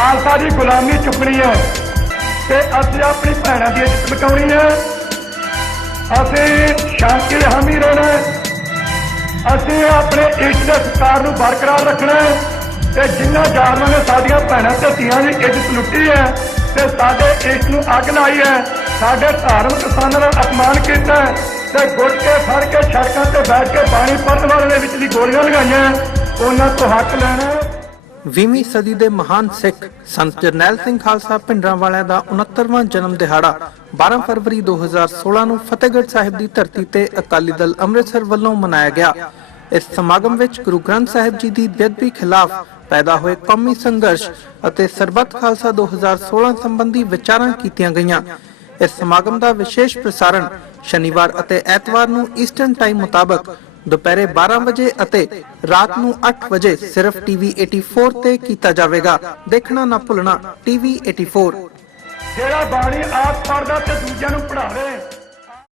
खालसा की गुलामी चुकनी है ते असीं अपनी भैणां दी इज्जत बचाउणी है। असीं शांति हामी रहना है। असीं अपने इष्ट दे सत्कार नूं बरकरार रखना है ते जिन्हां जालमां ने साडीआं भैणां ते धीआं दी इज्जत लुट्टी है ते साडे इष्ट नूं अग लाई है, साडे धार्मिक स्थानां दा अपमान कीता है ते गुटके फड़ के सड़कां ते बैठ के बाणी पढ़न वाले दे विच दी गोलियां लगाईआं, उन्हां तों हक लैणा। 20ਵੀਂ ਸਦੀ ਦੇ ਮਹਾਨ ਸਿੱਖ ਸੰਤ ਜਰਨੈਲ ਸਿੰਘ ਖਾਲਸਾ ਭਿੰਡਰਾਂਵਾਲਿਆਂ ਦਾ 69ਵਾਂ ਜਨਮ ਦਿਹਾੜਾ 12 ਫਰਵਰੀ 2016 ਨੂੰ ਫਤਿਹਗੜ੍ਹ ਸਾਹਿਬ ਦੀ ਧਰਤੀ ਤੇ ਅਕਾਲੀ ਦਲ ਅੰਮ੍ਰਿਤਸਰ ਵੱਲੋਂ ਮਨਾਇਆ ਗਿਆ। ਇਸ ਸਮਾਗਮ ਵਿੱਚ ਗੁਰੂ ਗ੍ਰੰਥ ਸਾਹਿਬ ਜੀ ਦੀ ਬੇਅਦਬੀ ਖਿਲਾਫ ਪੈਦਾ ਹੋਏ ਕੌਮੀ ਸੰਘਰਸ਼ ਅਤੇ ਸਰਬੱਤ ਖਾਲਸਾ 2016 ਸੰਬੰਧੀ ਵਿਚਾਰਾਂ ਕੀਤੀਆਂ ਗਈਆਂ। ਇਸ ਸਮਾਗਮ ਦਾ ਵਿਸ਼ੇਸ਼ ਪ੍ਰਸਾਰਣ ਸ਼ਨੀਵਾਰ ਅਤੇ ਐਤਵਾਰ ਨੂੰ ਈਸਟਰਨ ਟਾਈਮ ਮੁਤਾਬਕ ਦੁਪਹਿਰੇ 12 ਵਜੇ ਅਤੇ ਰਾਤ ਨੂੰ 8 ਵਜੇ ਸਿਰਫ ਟੀਵੀ 84 ਤੇ ਕੀਤਾ ਜਾਵੇਗਾ। ਦੇਖਣਾ ਨਾ ਭੁੱਲਣਾ ਟੀਵੀ 84। ਜਿਹੜਾ ਬਾਣੀ ਆਪ ਪੜਦਾ ਤੇ ਦੂਜਿਆਂ ਨੂੰ ਪੜ੍ਹਾਵੇ।